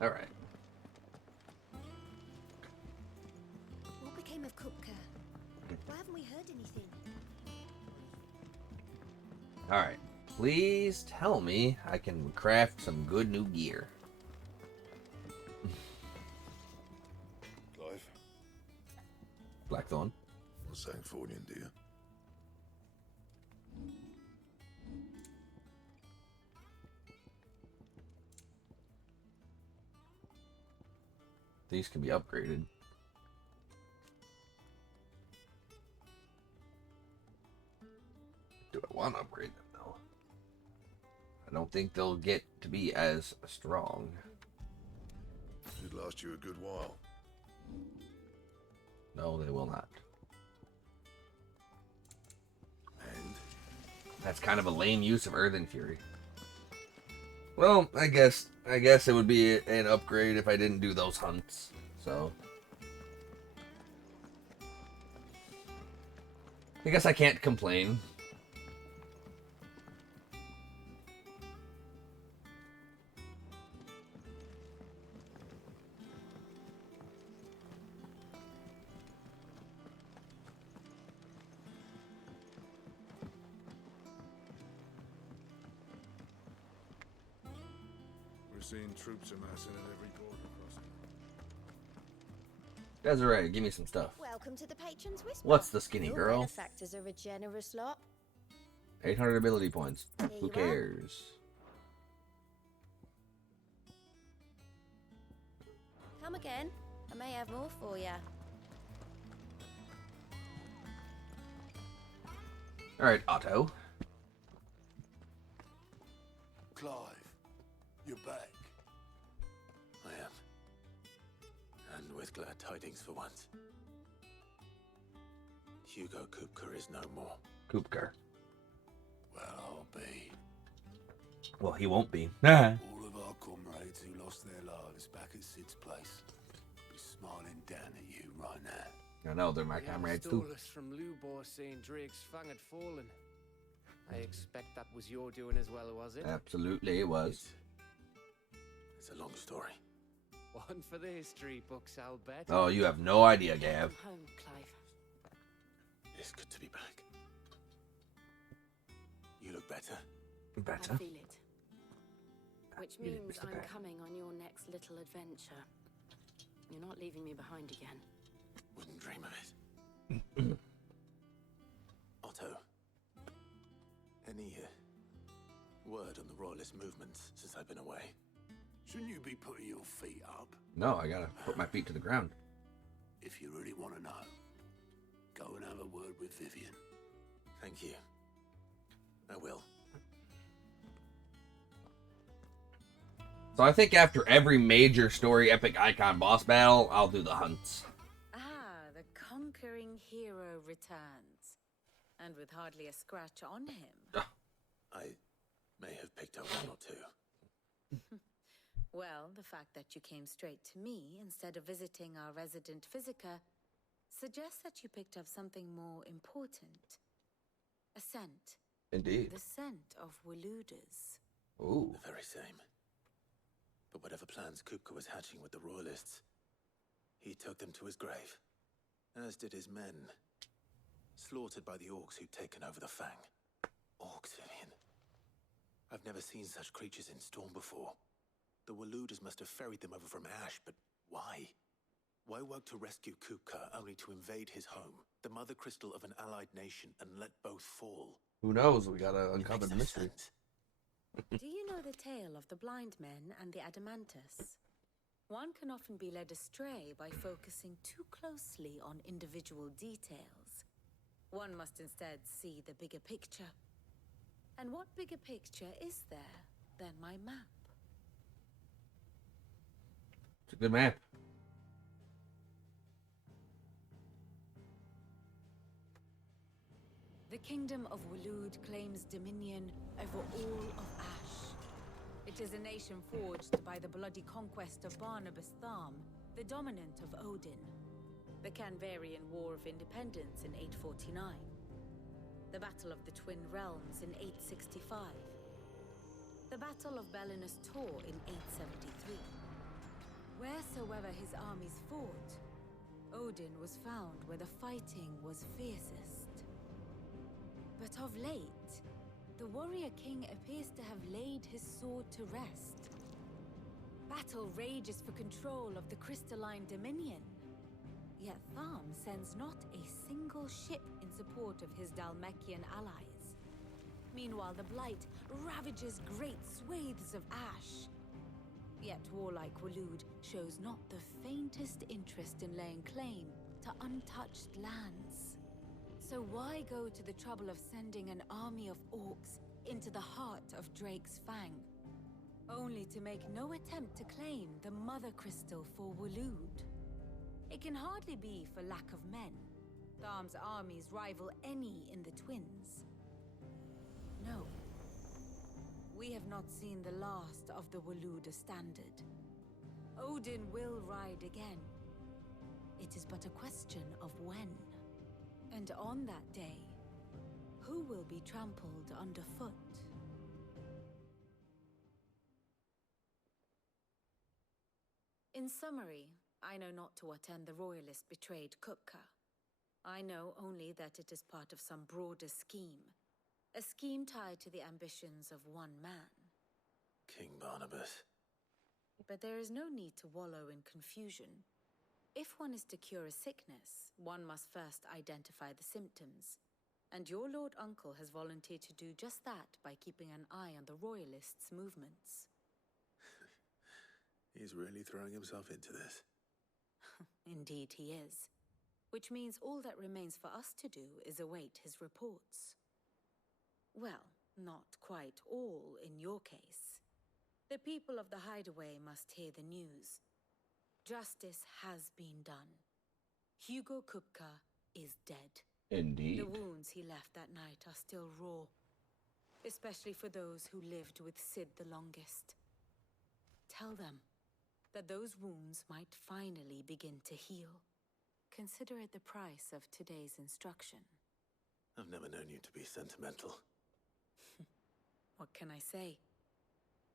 All right. What became of Kupka? Why haven't we heard anything? All right. Please tell me I can craft some good new gear. Clive, Blackthorn. what's saying Fornian, do you? These can be upgraded. Do I want to upgrade them though? I don't think they'll get to be as strong. Should last you a good while. No, they will not. And That's kind of a lame use of Earthen Fury. Well, I guess it would be an upgrade if I didn't do those hunts. So I guess I can't complain. we're seeing troops amassing at every border crossing. Desiree, give me some stuff. Welcome to the Patron's Whisper. What's the skinny Your girl? benefactors are a generous lot. 800 ability points. Here Who you are. cares? Come again. I may have more for you. Alright, Otto. Clive, you're back. I am. And with glad tidings for once. Hugo Kupka is no more. Kupkar. Well, I'll be. Well, he won't be. All of our comrades who lost their lives back at Sid's place be smiling down at you right now. I know, they're my The comrades too. Aristoteles from Lubor saying Drake's fang had fallen. I expect that was your doing as well, was it? Absolutely, it was. It's a long story. One for the history books, I'll bet. Oh, you have no idea, Gav. Come home, Clive. It's good to be back. You look better. Better. I feel it. Which Yeah, means Mr. I'm Bear. coming on your next little adventure. You're not leaving me behind again. Wouldn't dream of it. Otto. Any word on the royalist movements since I've been away? Shouldn't you be putting your feet up? No, I gotta put my feet to the ground. If you really want to know, go and have a word with Vivian. Thank you. I will. So I think after every major story epic icon boss battle, I'll do the hunts. Ah, the conquering hero returns. And with hardly a scratch on him. I may have picked up one or two. Well, the fact that you came straight to me instead of visiting our resident physiker suggests that you picked up something more important. A scent. Indeed. The scent of Waludas. Ooh. The very same. But whatever plans Kupka was hatching with the royalists, he took them to his grave. As did his men. Slaughtered by the orcs who'd taken over the Fang. Orcs, Vivian. I've never seen such creatures in Storm before. The Waludas must have ferried them over from Ash, but why? Why work to rescue Kupka only to invade his home, the mother crystal of an allied nation, and let both fall? Who knows? We gotta It uncover makes the no mystery. sense. Do you know the tale of the blind men and the Adamantus? One can often be led astray by focusing too closely on individual details. One must instead see the bigger picture. And what bigger picture is there than my map? It's a good map. The kingdom of Waloed claims dominion over all of Ash. It is a nation forged by the bloody conquest of Barnabas Tharm, the dominant of Odin. The Canvarian War of Independence in 849. The the Battle of the Twin Realms in 865, the Battle of Belinus Tor in 873. Wheresoever his armies fought, Odin was found where the fighting was fiercest. But of late, the warrior king appears to have laid his sword to rest. Battle rages for control of the crystalline dominion. Yet Tharm sends not a single ship in support of his Dhalmekian allies. Meanwhile, the Blight ravages great swathes of ash. Yet warlike Waloed shows not the faintest interest in laying claim to untouched lands. So why go to the trouble of sending an army of orcs into the heart of Drake's Fang, only to make no attempt to claim the Mother Crystal for Waloed? It can hardly be for lack of men. Tharm's armies rival any in the Twins. No. We have not seen the last of the Waloed Standard. Odin will ride again. It is but a question of when. And on that day, who will be trampled underfoot? In summary, I know not to what end the Royalists betrayed Kupka. I know only that it is part of some broader scheme. A scheme tied to the ambitions of one man. King Barnabas. But there is no need to wallow in confusion. If one is to cure a sickness, one must first identify the symptoms. And your Lord Uncle has volunteered to do just that by keeping an eye on the Royalists' movements. He's really throwing himself into this. Indeed he is. Which means all that remains for us to do is await his reports. Well, not quite all in your case. The people of the Hideaway must hear the news. Justice has been done. Hugo Kupka is dead. Indeed. The wounds he left that night are still raw, especially for those who lived with Sid the longest. Tell them that those wounds might finally begin to heal. Consider it the price of today's instruction. I've never known you to be sentimental. What can I say?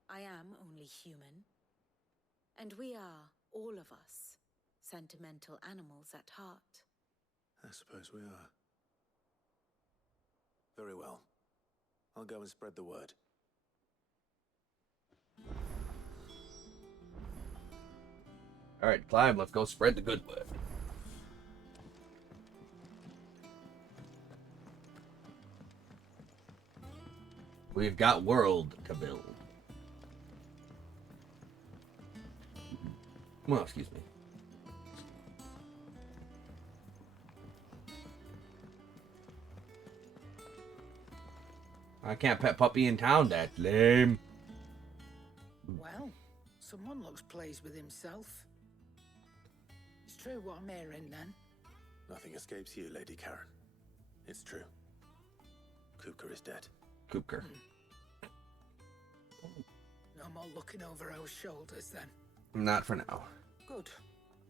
I am only human. And we are, all of us, sentimental animals at heart. I suppose we are. Very well. I'll go and spread the word. All right, Clive, let's go spread the good word. We've got world to build. Well, excuse me. I can't pet puppy in town, that's lame. Well, someone looks pleased with himself. It's true what I'm hearing, then. Nothing escapes you, Lady Karen. It's true. Kupka is dead. Kupka. No more looking over our shoulders, then. Not for now. Good.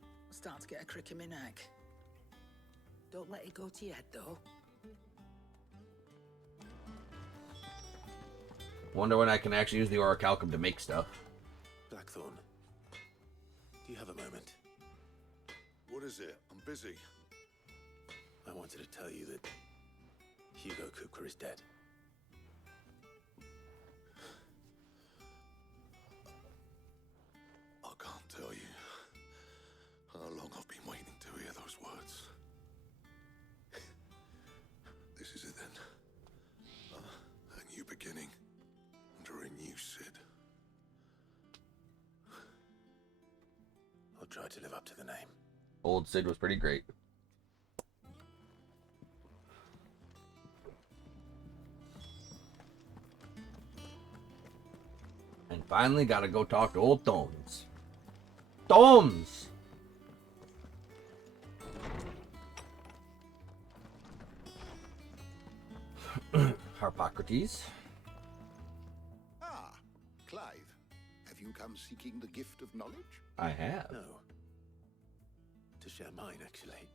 I'm starting to get a crick in my neck. Don't let it go to your head, though. Wonder when I can actually use the orichalcum to make stuff. Blackthorn, do you have a moment? What is it? I'm busy. I wanted to tell you that Hugo Kupka is dead. I can't tell you how long I've been waiting to hear those words. This is it then. A new beginning under a new Sid. I'll try to live up to the name. Old Sid was pretty great. And finally, gotta go talk to old Thoms. Thoms! Harpocrates. Ah, Clive. Have you come seeking the gift of knowledge? I have. No. To share mine, actually.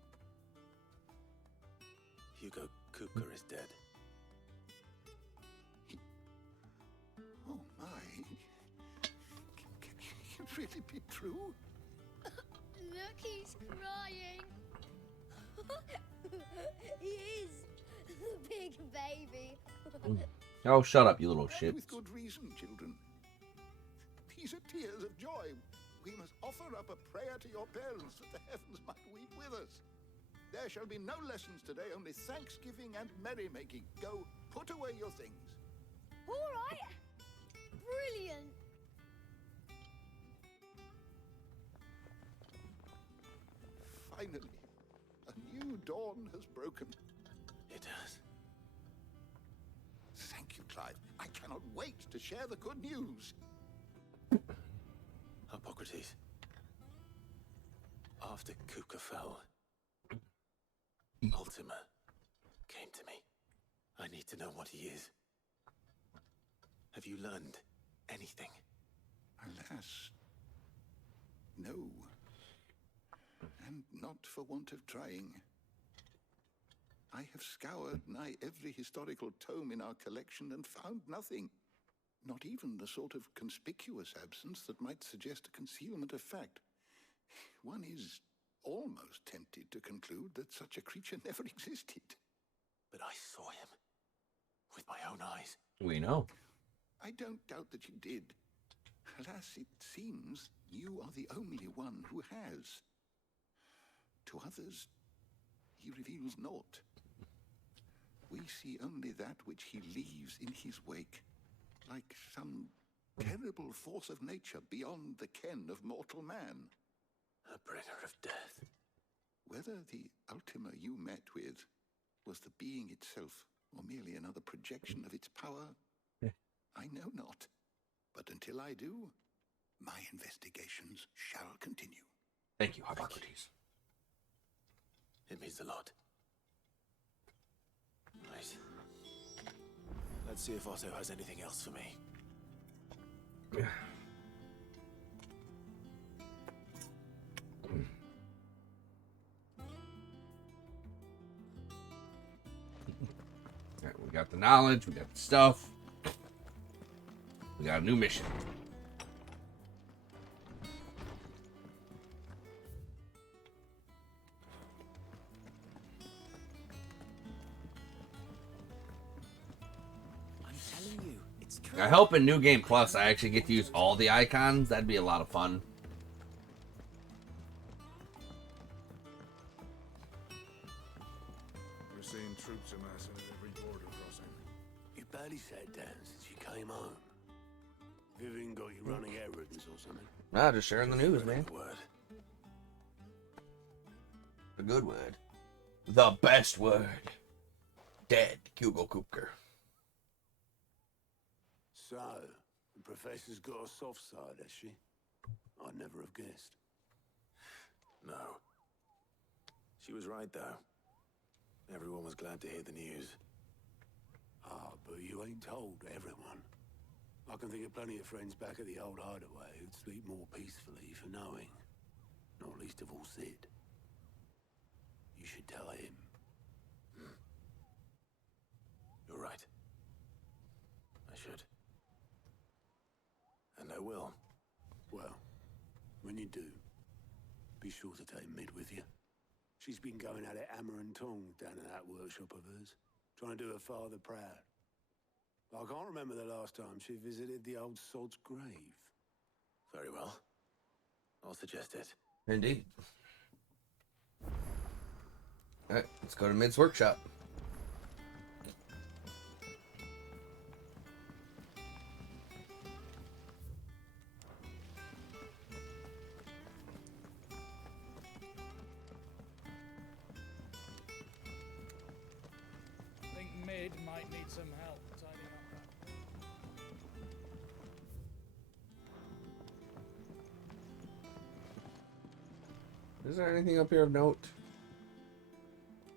Hugo Kupka is dead. Oh, my. Can it really be true? Look, he's crying. He is. The big baby. Oh, shut up, you little And shit. with good reason, children. These are tears of joy. We must offer up a prayer to your parents that the heavens might weep with us. There shall be no lessons today, only thanksgiving and merrymaking. Go, put away your things. All right. Brilliant. Finally, a new dawn has broken. It does. Thank you, Clive. I cannot wait to share the good news. Hippocrates. After Kupka fell, Ultima came to me. I need to know what he is. Have you learned anything? Alas, no. And not for want of trying. I have scoured nigh every historical tome in our collection and found nothing. Not even the sort of conspicuous absence that might suggest a concealment of fact. One is almost tempted to conclude that such a creature never existed. But I saw him with my own eyes. We know. I don't doubt that you did. Alas, it seems you are the only one who has. To others, he reveals naught. We see only that which he leaves in his wake, like some terrible force of nature beyond the ken of mortal man. A bringer of death. Whether the Ultima you met with was the being itself, or merely another projection of its power, I know not. But until I do, my investigations shall continue. Thank you, Hippocrates. It means a lot. Right. Let's see if Otto has anything else for me. Alright, we got the knowledge, we got the stuff. We got a new mission. I'm telling you, it's true. I hope in New Game Plus I actually get to use all the icons. That'd be a lot of fun. We're seeing troops amassing at every border crossing. You barely sat down since you came home. Vivian got you running errands or something? Nah, just sharing the news, man. Word. The good word. The best word. Dead Hugo Kupker. So, the professor's got a soft side, has she? I'd never have guessed. No. She was right, though. Everyone was glad to hear the news. Ah, but you ain't told everyone. I can think of plenty of friends back at the old hideaway who'd sleep more peacefully for knowing. Not least of all Sid. You should tell him. You're right. I should. And I will. Well, when you do, be sure to take Mid with you. She's been going at it hammer and tongs down in that workshop of hers, trying to do her father proud. I can't remember the last time she visited the old sod's grave. Very well. I'll suggest it. Indeed. Alright, let's go to Mid's workshop. I think Mid might need some help tidying up that. Is there anything up here of note?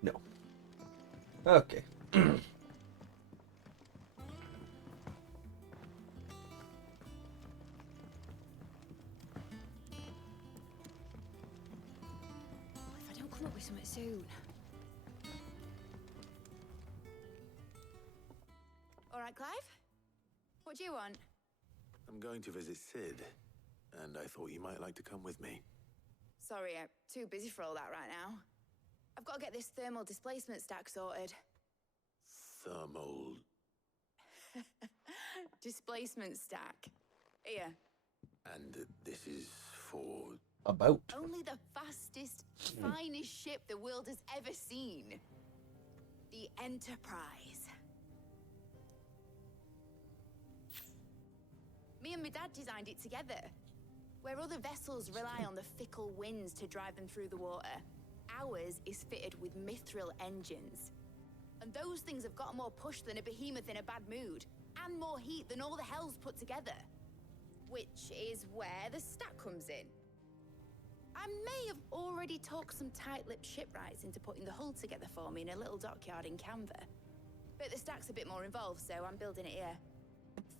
No. Okay. If I don't come up with something soon. All right, Clive? What do you want? I'm going to visit Sid, and I thought you might like to come with me. Sorry, I'm too busy for all that right now. I've got to get this thermal displacement stack sorted. Thermal... Displacement stack. Here. And this is for... About. Only the fastest, finest ship the world has ever seen. The Enterprise. Me and my dad designed it together. Where other vessels rely on the fickle winds to drive them through the water, ours is fitted with mithril engines. And those things have got more push than a behemoth in a bad mood, and more heat than all the hells put together. Which is where the stack comes in. I may have already talked some tight-lipped shipwrights into putting the hull together for me in a little dockyard in Canva. But the stack's a bit more involved, so I'm building it here.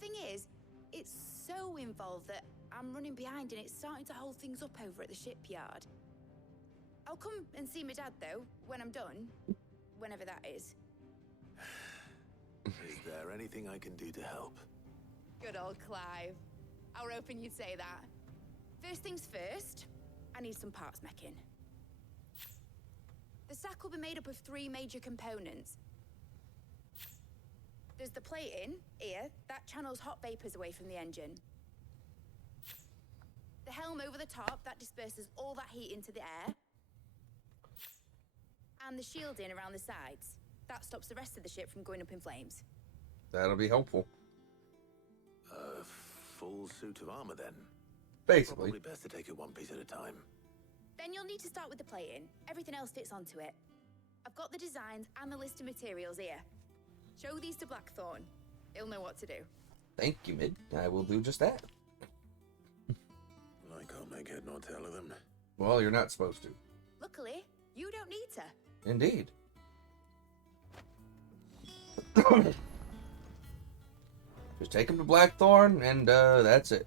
Thing is, it's so involved that I'm running behind and it's starting to hold things up over at the shipyard. I'll come and see my dad, though, when I'm done. Whenever that is. Is there anything I can do to help? Good old Clive. I were hoping you'd say that. First things first, I need some parts meching. The stack will be made up of 3 major components. There's the plating, here, that channels hot vapors away from the engine. The helm over the top, that disperses all that heat into the air. And the shielding around the sides. That stops the rest of the ship from going up in flames. That'll be helpful. A full suit of armor, then? Basically. Probably best to take it one piece at a time. Then you'll need to start with the plating. Everything else fits onto it. I've got the designs and the list of materials here. Show these to Blackthorn. He'll know what to do. Thank you, Mid. I will do just that. I can't make head nor tail of them. Well, you're not supposed to. Luckily, you don't need to. Indeed. Just take him to Blackthorn, and that's it.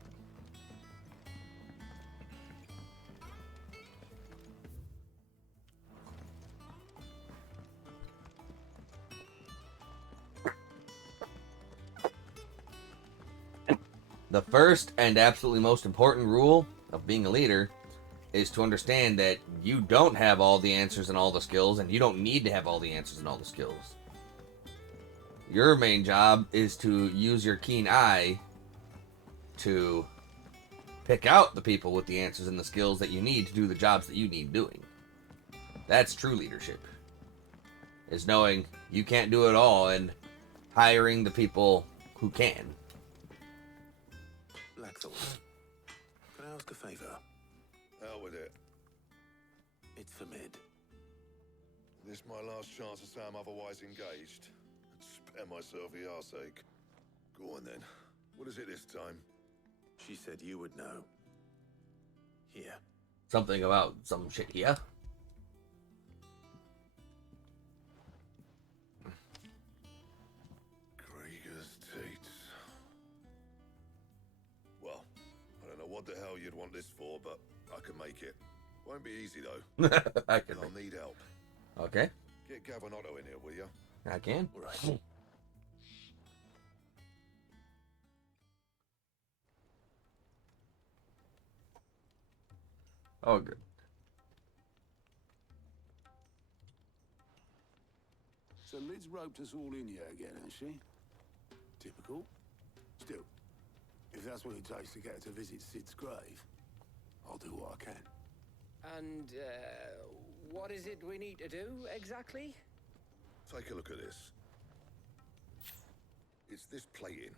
The first and absolutely most important rule of being a leader is to understand that you don't have all the answers and all the skills, and you don't need to have all the answers and all the skills. Your main job is to use your keen eye to pick out the people with the answers and the skills that you need to do the jobs that you need doing. That's true leadership. Is knowing you can't do it all and hiring the people who can. Blackthorn, can I ask a favor? Out with it. It's for Mid. This my last chance to say I'm otherwise engaged. Spare myself the arseache. Go on then. What is it this time? She said you would know. Here. Something about some shit here. Krieger's Teats. Well, I don't know what the hell you'd want this for, but I can make it. Won't be easy though. I can. I'll need help. Okay. Get Gavin-Otto in here, will you? I can. Right. Oh, good. So Lid's roped us all in here again, has she? Typical. Still, if that's what it takes to get her to visit Sid's grave, I'll do what I can. And, what is it we need to do, exactly? Take a look at this. It's this plating.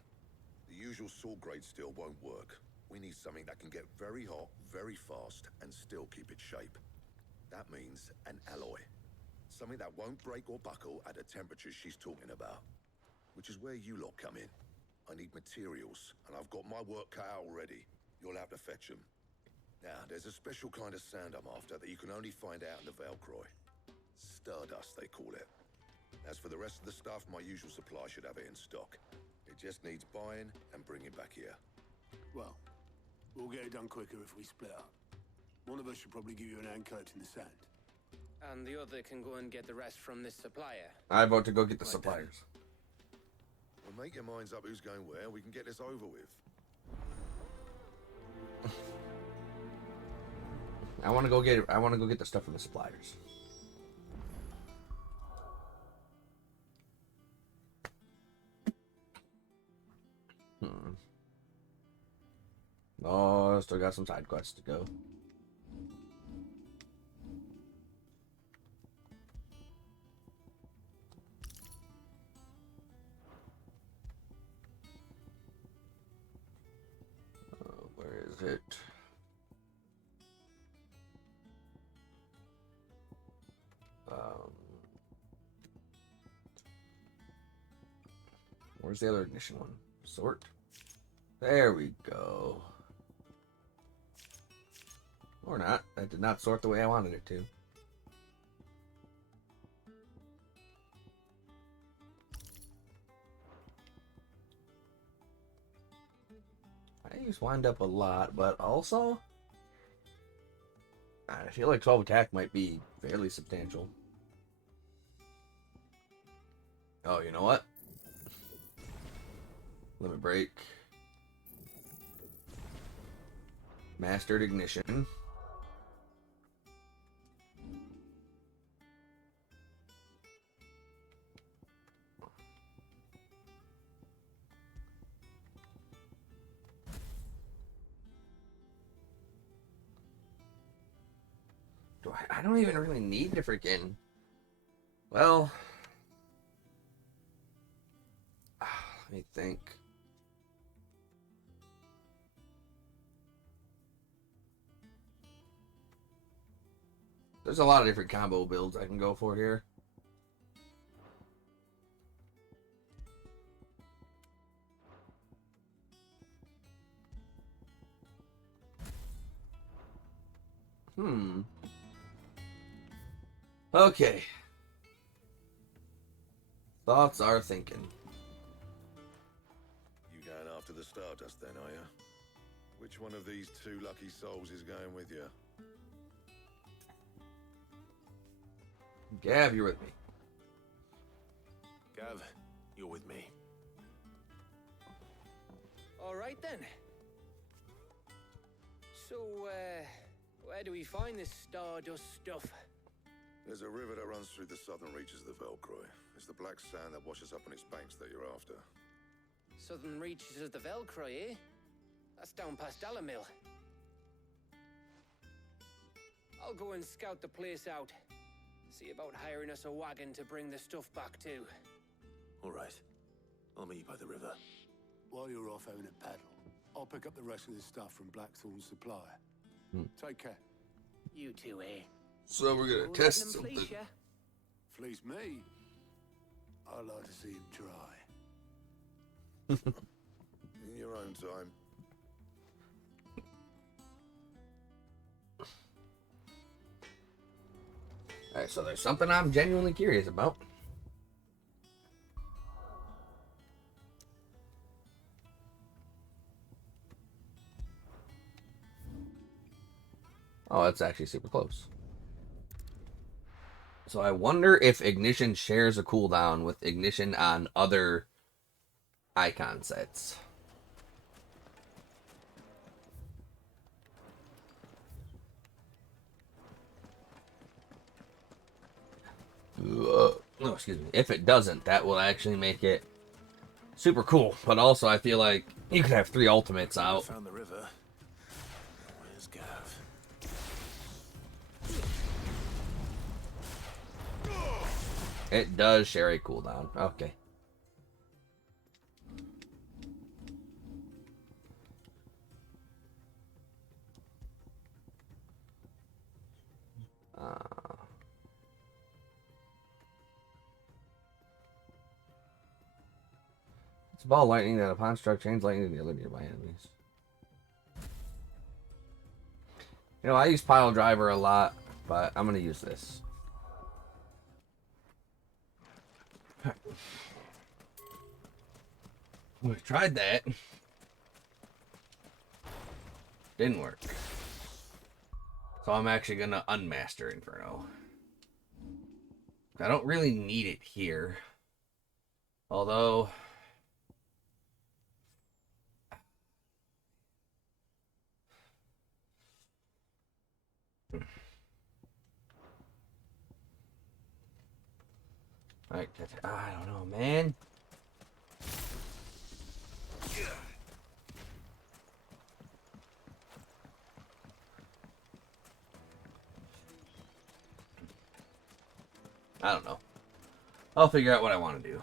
The usual sword grade steel won't work. We need something that can get very hot, very fast, and still keep its shape. That means an alloy. Something that won't break or buckle at the temperatures she's talking about. Which is where you lot come in. I need materials, and I've got my work cut out already. You'll have to fetch them. Now, there's a special kind of sand I'm after that you can only find out in the Velcroy. Stardust, they call it. As for the rest of the stuff, my usual supply should have it in stock. It just needs buying and bringing back here. Well, we'll get it done quicker if we split up. One of us should probably give you an hand collecting the sand. And the other can go and get the rest from this supplier. I vote to go get the suppliers. Well, make your minds up who's going where, and we can get this over with. I want to go get the stuff from the suppliers. Oh, still got some side quests to go. Where is it? Where's the other ignition one? Sort. There we go. Or not. That did not sort the way I wanted it to. I use wind up a lot, but also I feel like 12 attack might be fairly substantial. Oh, you know what? Limit break. Mastered ignition. I don't even really need to freaking... Well... Let me think. There's a lot of different combo builds I can go for here. Okay. Thoughts are thinking. You going after the Stardust then, are you? Which one of these two lucky souls is going with you? Gav, you're with me. Gav, you're with me. All right then. So, where do we find this Stardust stuff? There's a river that runs through the southern reaches of the Velcroy. It's the black sand that washes up on its banks that you're after. Southern reaches of the Velcroy, eh? That's down past Dalamil. I'll go and scout the place out. See about hiring us a wagon to bring the stuff back to. All right. I'll meet you by the river. While you're off having a paddle, I'll pick up the rest of this stuff from Blackthorn's supply. Take care. You too, eh? So we're gonna test something. Fleece me? I'd like to see him try. In your own time. Alright, so there's something I'm genuinely curious about. Oh, that's actually super close. So I wonder if Ignition shares a cooldown with Ignition on other icon sets. No, excuse me. If it doesn't, that will actually make it super cool. But also, I feel like you could have 3 ultimates out. Found the river. Where's Gav? It does share a cooldown. Okay. It's a ball of lightning that upon struck chains lightning to the other nearby enemies. You know, I use Pile Driver a lot, but I'm going to use this. We tried that. Didn't work. So I'm actually going to unmaster Inferno. I don't really need it here. Although... Alright, I don't know, man. I don't know. I'll figure out what I want to do.